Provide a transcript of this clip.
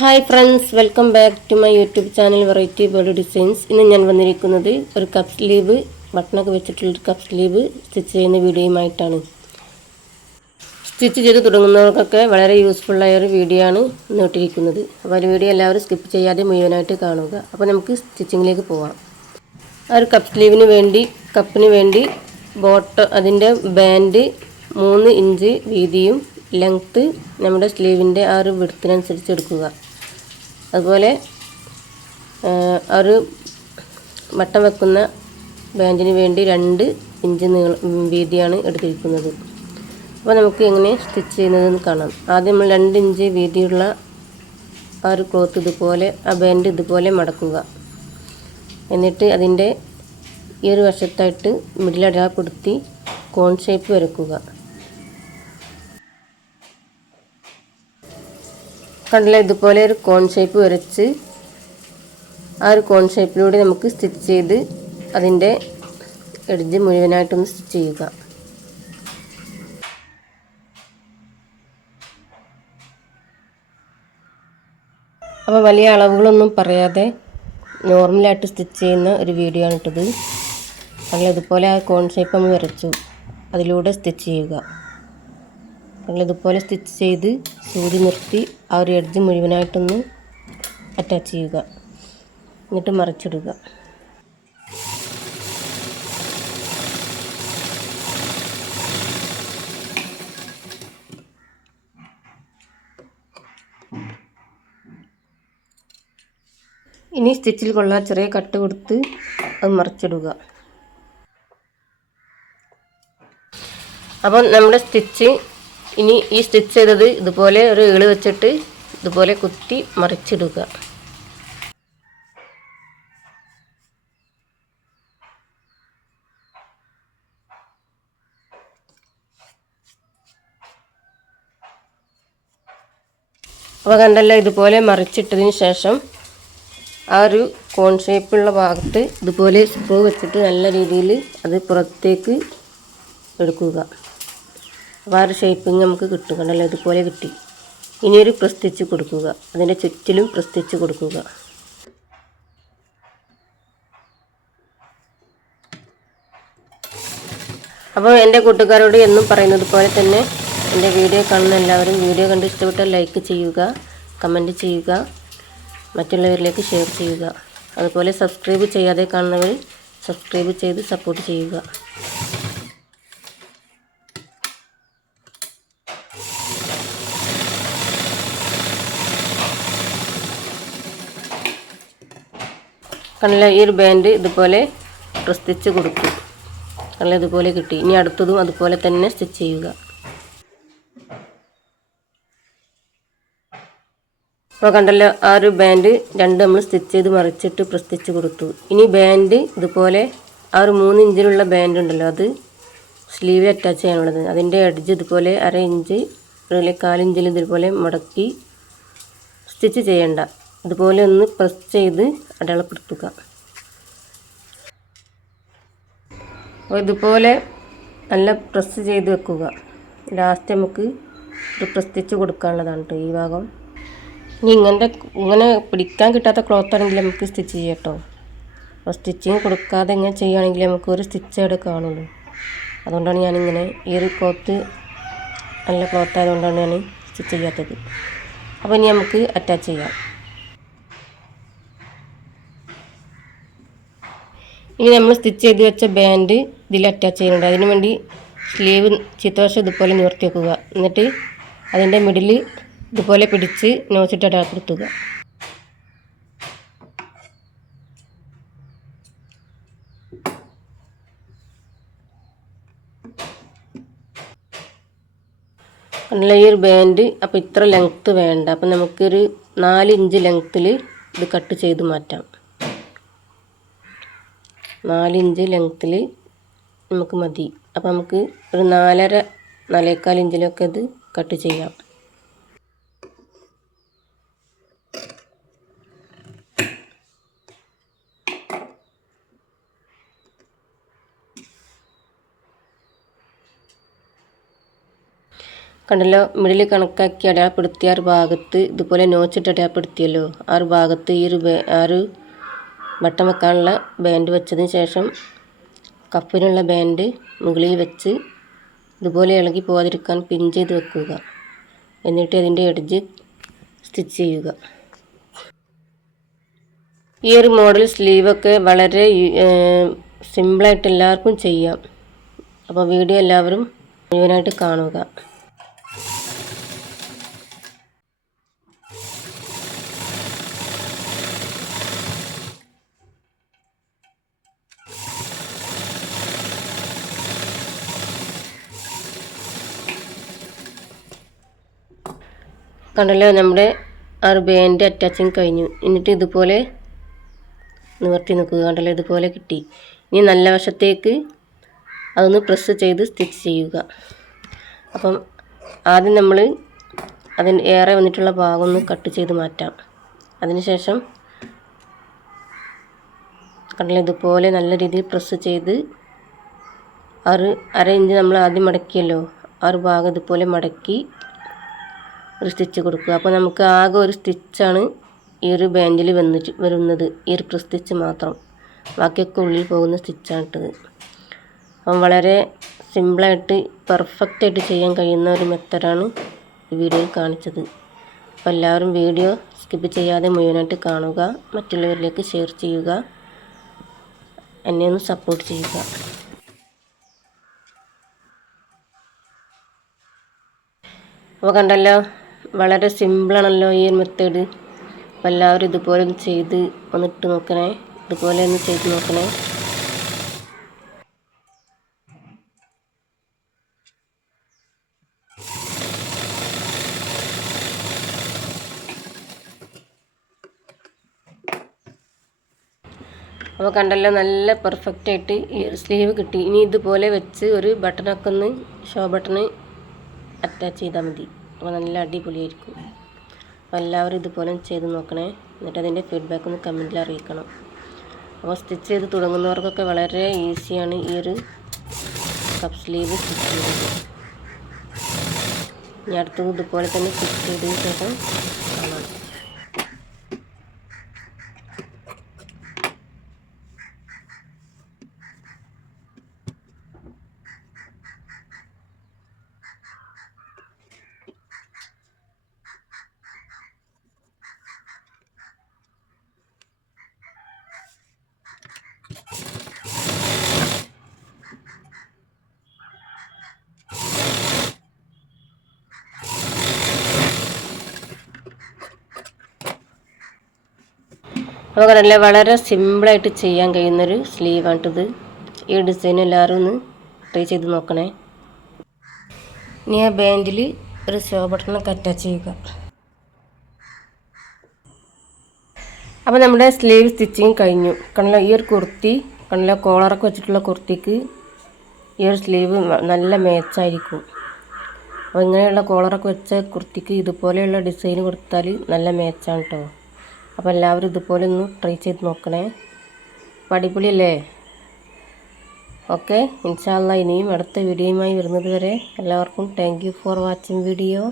Hi friends, welcome back to my YouTube channel variety body designs. ഇന്ന് ഞാൻ വന്നിരിക്കുന്നത് ഒരു കപ്പ് സ്ലീവ് ബട്ടണൊക്കെ വെച്ചിട്ടുള്ളൊരു കപ്പ് സ്ലീവ് സ്റ്റിച്ച് ചെയ്യുന്ന വീഡിയോയുമായിട്ടാണ്. സ്റ്റിച്ച് ചെയ്ത് തുടങ്ങുന്നവർക്കൊക്കെ വളരെ യൂസ്ഫുള്ളായ ഒരു വീഡിയോ ആണ് ഇന്ന് ഇട്ടിരിക്കുന്നത്. അപ്പോൾ ഒരു വീഡിയോ എല്ലാവരും സ്കിപ്പ് ചെയ്യാതെ മുഴുവനായിട്ട് കാണുക. അപ്പോൾ നമുക്ക് സ്റ്റിച്ചിങ്ങിലേക്ക് പോവാം. ആ ഒരു കപ്പിന് വേണ്ടി അതിൻ്റെ ബാൻഡ് 3 ഇഞ്ച് വീതിയും ലെങ്ത്ത് നമ്മുടെ സ്ലീവിൻ്റെ ആ ഒരു വിഡ്ത്തിനനുസരിച്ച് എടുക്കുക. അതുപോലെ ഒരു ബട്ടൺ വെക്കുന്ന ബാൻഡിന് വേണ്ടി 2 ഇഞ്ച് വീതിയാണ് എടുത്തിരിക്കുന്നത്. അപ്പോൾ നമുക്ക് എങ്ങനെ സ്റ്റിച്ച് ചെയ്യുന്നതെന്ന് കാണാം. ആദ്യം നമ്മൾ 2 ഇഞ്ച് വീതിയുള്ള ആ ഒരു ക്ലോത്ത് ഇതുപോലെ ആ ബാൻഡ് ഇതുപോലെ മടക്കുക. എന്നിട്ട് അതിൻ്റെ ഈ ഒരു വശത്തായിട്ട് മിഡിൽ അടയാളപ്പെടുത്തി കോൺ ഷേപ്പ് വരയ്ക്കുക. കണ്ടില്ല, ഇതുപോലെ ഒരു കോൺ ഷേപ്പ് വരച്ച് ആ ഒരു കോൺ ഷേപ്പിലൂടെ നമുക്ക് സ്റ്റിച്ച് ചെയ്ത് അതിൻ്റെ എഡ്ജ് മുഴുവനായിട്ടൊന്ന് സ്റ്റിച്ച് ചെയ്യുക. അപ്പോൾ വലിയ അളവുകളൊന്നും പറയാതെ നോർമലായിട്ട് സ്റ്റിച്ച് ചെയ്യുന്ന ഒരു വീഡിയോ ആണ് ഇട്ടത്. നമ്മൾ ഇതുപോലെ ആ കോൺ ഷേപ്പ് നമ്മൾ വരച്ചു, അതിലൂടെ സ്റ്റിച്ച് ചെയ്യുക. ഇതുപോലെ സ്റ്റിച്ച് ചെയ്ത് സൂചി നിർത്തി ആ ഒരു എഡ്ജ് മുഴുവനായിട്ടൊന്ന് അറ്റാച്ച് ചെയ്യുക. എന്നിട്ട് മറിച്ചിടുക. ഇനി സ്റ്റിച്ചിൽ കൊള്ളാൻ ചെറിയ കട്ട് കൊടുത്ത് അത് മറിച്ചിടുക. അപ്പം നമ്മുടെ ഇനി ഈ സ്റ്റിച്ച് ചെയ്തത് ഇതുപോലെ ഒരു ഏള് വെച്ചിട്ട് ഇതുപോലെ കുത്തി മറിച്ചിടുക. അപ്പോൾ കണ്ടല്ലോ, ഇതുപോലെ മറിച്ചിട്ടതിന് ശേഷം ആ ഒരു കോൺ ഷേപ്പുള്ള ഭാഗത്ത് ഇതുപോലെ സ്ക്രൂ വെച്ചിട്ട് നല്ല രീതിയിൽ അത് പുറത്തേക്ക് എടുക്കുക. അപ്പോൾ ആ ഒരു ഷേപ്പിങ് നമുക്ക് കിട്ടും. കണ്ടല്ലോ, ഇതുപോലെ കിട്ടി. ഇനിയൊരു പ്രസ് സ്റ്റിച്ച് കൊടുക്കുക. അതിൻ്റെ ചുറ്റിലും പ്രസ് സ്റ്റിച്ച് കൊടുക്കുക. അപ്പോൾ എൻ്റെ കൂട്ടുകാരോട് എന്നും പറയുന്നത് പോലെ തന്നെ എൻ്റെ വീഡിയോ കാണുന്ന എല്ലാവരും വീഡിയോ കണ്ട് ഇഷ്ടപ്പെട്ടാൽ ലൈക്ക് ചെയ്യുക, കമൻറ്റ് ചെയ്യുക, മറ്റുള്ളവരിലേക്ക് ഷെയർ ചെയ്യുക. അതുപോലെ സബ്സ്ക്രൈബ് ചെയ്യാതെ കാണുന്നവർ സബ്സ്ക്രൈബ് ചെയ്ത് സപ്പോർട്ട് ചെയ്യുക. കണ്ടില്ല, ഈ ഒരു ബാൻഡ് ഇതുപോലെ പ്രസ് സ്റ്റിച്ച് കൊടുക്കും. കണ്ടില്ല, ഇതുപോലെ കിട്ടി. ഇനി അടുത്തതും അതുപോലെ തന്നെ സ്റ്റിച്ച് ചെയ്യുക. അപ്പോൾ കണ്ടല്ലോ, ആ ഒരു ബാൻഡ് 2 നമ്മൾ സ്റ്റിച്ച് ചെയ്ത് മറിച്ചിട്ട് പ്രസ് സ്റ്റിച്ച് കൊടുത്തു. ഇനി ബാൻഡ് ഇതുപോലെ ആ ഒരു 3 ഇഞ്ചിലുള്ള ബാൻഡ് ഉണ്ടല്ലോ, അത് സ്ലീവിൽ അറ്റാച്ച് ചെയ്യാനുള്ളത്. അതിൻ്റെ എഡ്ജ് ഇതുപോലെ 1/2 ഇഞ്ച് അല്ലെങ്കിൽ 1/4 ഇഞ്ചിൽ ഇതുപോലെ മടക്കി സ്റ്റിച്ച് ചെയ്യേണ്ട, ഇതുപോലെ ഒന്ന് പ്രസ് ചെയ്ത് അടയാളപ്പെടുത്തുക. അപ്പോൾ ഇതുപോലെ നല്ല പ്രസ് ചെയ്ത് വെക്കുക. ലാസ്റ്റ് നമുക്ക് ഒരു പ്രസ് സ്റ്റിച്ച് കൊടുക്കാനുള്ളതാണ് കേട്ടോ ഈ ഭാഗം. ഇനി ഇങ്ങനെ പിടിക്കാൻ കിട്ടാത്ത ക്ലോത്ത് ആണെങ്കിൽ നമുക്ക് സ്റ്റിച്ച് ചെയ്യാം കേട്ടോ. അപ്പോൾ സ്റ്റിച്ചിങ് കൊടുക്കാതെ ഇങ്ങനെ ചെയ്യുകയാണെങ്കിൽ നമുക്ക് ഒരു സ്റ്റിച്ച് അവിടെ കാണുള്ളൂ. അതുകൊണ്ടാണ് ഞാനിങ്ങനെ ഈ ഒരു ക്ലോത്ത് നല്ല ക്ലോത്ത് ആയതുകൊണ്ടാണ് ഞാൻ സ്റ്റിച്ച് ചെയ്യാത്തത്. അപ്പോൾ ഇനി നമുക്ക് അറ്റാച്ച് ചെയ്യാം. ഇനി നമ്മൾ സ്റ്റിച്ച് ചെയ്ത് വെച്ച ബാൻഡ് ഇതിൽ അറ്റാച്ച് ചെയ്യുന്നുണ്ട്. അതിനു വേണ്ടി സ്ലീവ് ചിത്രവശം ഇതുപോലെ നിവർത്തി വെക്കുക. എന്നിട്ട് അതിൻ്റെ മിഡിൽ ഇതുപോലെ പിടിച്ച് നോച്ചിട്ട് അടയാളപ്പെടുത്തുക. നല്ല ഈ ഒരു ബാൻഡ് അപ്പോൾ ഇത്ര ലെങ്ത്ത് വേണ്ട. അപ്പം നമുക്കൊരു 4 ഇഞ്ച് ലെങ്ത്തിൽ ഇത് കട്ട് ചെയ്ത് മാറ്റാം. 4 ഇഞ്ച് ലെങ്ത്തിൽ നമുക്ക് മതി. അപ്പോൾ നമുക്ക് ഒരു 4.5 ഇഞ്ചിലൊക്കെ ഇത് കട്ട് ചെയ്യാം. കണ്ടല്ലോ, മിഡിൽ കണക്കാക്കി അടയാളപ്പെടുത്തിയ ഒരു ഭാഗത്ത് ഇതുപോലെ നോച്ചിട്ട് അടയാളപ്പെടുത്തിയല്ലോ. ആ ഒരു ഭാഗത്ത് ആ ഒരു ബട്ടൺ വെക്കാനുള്ള ബാൻഡ് വെച്ചതിന് ശേഷം കപ്പിനുള്ള ബാൻഡ് മുകളിൽ വെച്ച് ഇതുപോലെ ഇളകി പോകാതിരിക്കാൻ പിൻ ചെയ്ത് വെക്കുക. എന്നിട്ട് അതിൻ്റെ എഡ്ജ് സ്റ്റിച്ച് ചെയ്യുക. ഈ ഒരു മോഡൽ സ്ലീവൊക്കെ വളരെ സിമ്പിളായിട്ട് എല്ലാവർക്കും ചെയ്യാം. അപ്പോൾ വീഡിയോ എല്ലാവരും മുഴുവനായിട്ട് കാണുക. കണ്ടല്ലോ, നമ്മുടെ ആ ഒരു ബാൻഡ് അറ്റാച്ചിങ് കഴിഞ്ഞു. എന്നിട്ട് ഇതുപോലെ നിവർത്തി നിൽക്കുക. കണ്ടല്ലോ, ഇതുപോലെ കിട്ടി. ഇനി നല്ല വശത്തേക്ക് അതൊന്ന് പ്രസ് ചെയ്ത് സ്റ്റിച്ച് ചെയ്യുക. അപ്പം ആദ്യം നമ്മൾ അതിന് ഏറെ വന്നിട്ടുള്ള ഭാഗം ഒന്ന് കട്ട് ചെയ്ത് മാറ്റാം. അതിനുശേഷം കണ്ടല്ലോ, ഇതുപോലെ നല്ല രീതിയിൽ പ്രസ് ചെയ്ത് അര ഇഞ്ച് നമ്മൾ ആദ്യം മടക്കിയല്ലോ, ആ ഒരു ഭാഗം ഇതുപോലെ മടക്കി ഒരു സ്റ്റിച്ച് കൊടുക്കുക. അപ്പോൾ നമുക്ക് ആകെ ഒരു സ്റ്റിച്ചാണ് ഈ ഒരു ബാൻഡിൽ വരുന്നത്, ഈ ഒരു പ്രസ് സ്റ്റിച്ച് മാത്രം. ബാക്കിയൊക്കെ ഉള്ളിൽ പോകുന്ന സ്റ്റിച്ചാണ് ഇട്ടത്. അപ്പം വളരെ സിമ്പിളായിട്ട് പെർഫെക്റ്റായിട്ട് ചെയ്യാൻ കഴിയുന്ന ഒരു മെത്തഡാണ് ഈ വീഡിയോയിൽ കാണിച്ചത്. അപ്പോൾ എല്ലാവരും വീഡിയോ സ്കിപ്പ് ചെയ്യാതെ മുഴുവനായിട്ട് കാണുക, മറ്റുള്ളവരിലേക്ക് ഷെയർ ചെയ്യുക, എന്നെ ഒന്ന് സപ്പോർട്ട് ചെയ്യുക. അപ്പോൾ കണ്ടല്ലോ, വളരെ സിമ്പിളാണല്ലോ ഈ ഒരു മെത്തേഡ്. അപ്പോൾ എല്ലാവരും ഇതുപോലെ ഒന്ന് ചെയ്ത് ഒന്നിട്ട് നോക്കണേ, ഇതുപോലെ ഒന്ന് ചെയ്ത് നോക്കണേ. അപ്പോൾ കണ്ടല്ലോ, നല്ല പെർഫെക്റ്റായിട്ട് ഈ സ്ലീവ് കിട്ടി. ഇനി ഇതുപോലെ വെച്ച് ഒരു ബട്ടണൊക്കെ ഒന്ന് ഷോ ബട്ടണ് അറ്റാച്ച് ചെയ്താൽ മതി. അപ്പോൾ നല്ല അടിപൊളിയായിരിക്കും. അപ്പോൾ എല്ലാവരും ഇതുപോലെ ചെയ്ത് നോക്കണേ. എന്നിട്ട് അതിൻ്റെ ഫീഡ്ബാക്ക് ഒന്ന് കമൻറ്റിൽ അറിയിക്കണം. അപ്പോൾ സ്റ്റിച്ച് ചെയ്ത് തുടങ്ങുന്നവർക്കൊക്കെ വളരെ ഈസിയാണ് ഈ ഒരു കപ്പ് സ്ലീവ് സ്റ്റിച്ച് ചെയ്യുന്നത്. ഇനി അടുത്തത് ഇതുപോലെ തന്നെ സ്റ്റിച്ച് ചെയ്തതിന് ശേഷം കാണാം. അപ്പോൾ കണ്ടല്ലേ, വളരെ സിമ്പിളായിട്ട് ചെയ്യാൻ കഴിയുന്നൊരു സ്ലീവാണിത്. ഈ ഡിസൈൻ എല്ലാവരും ഒന്ന് ട്രൈ ചെയ്ത് നോക്കണേ. ഇനി ആ ബാൻഡിൽ ഒരു ഷോ ബട്ടണൊക്കെ അറ്റാച്ച് ചെയ്യുക. അപ്പോൾ നമ്മുടെ സ്ലീവ് സ്റ്റിച്ചിങ് കഴിഞ്ഞു. കണ്ടല്ലോ, ഈ ഒരു കുർത്തി കണ്ടല്ലോ, കോളറൊക്കെ വെച്ചിട്ടുള്ള കുർത്തിക്ക് ഈ ഒരു സ്ലീവ് നല്ല മാച്ചായിരിക്കും. അപ്പോൾ ഇങ്ങനെയുള്ള കോളറൊക്കെ വെച്ച കുർത്തിക്ക് ഇതുപോലെയുള്ള ഡിസൈൻ കൊടുത്താൽ നല്ല മാച്ചാണ് കേട്ടോ. അപ്പോൾ എല്ലാവരും ഇതുപോലെ ഒന്ന് ട്രൈ ചെയ്ത് നോക്കണേ. അപ്പോൾ അടിപൊളിയല്ലേ? ഓക്കെ, ഇൻഷാ അല്ലാഹ് ഇനിയും അടുത്ത വീഡിയോയുമായി വരുന്നത് വരെ എല്ലാവർക്കും thank you for watching video.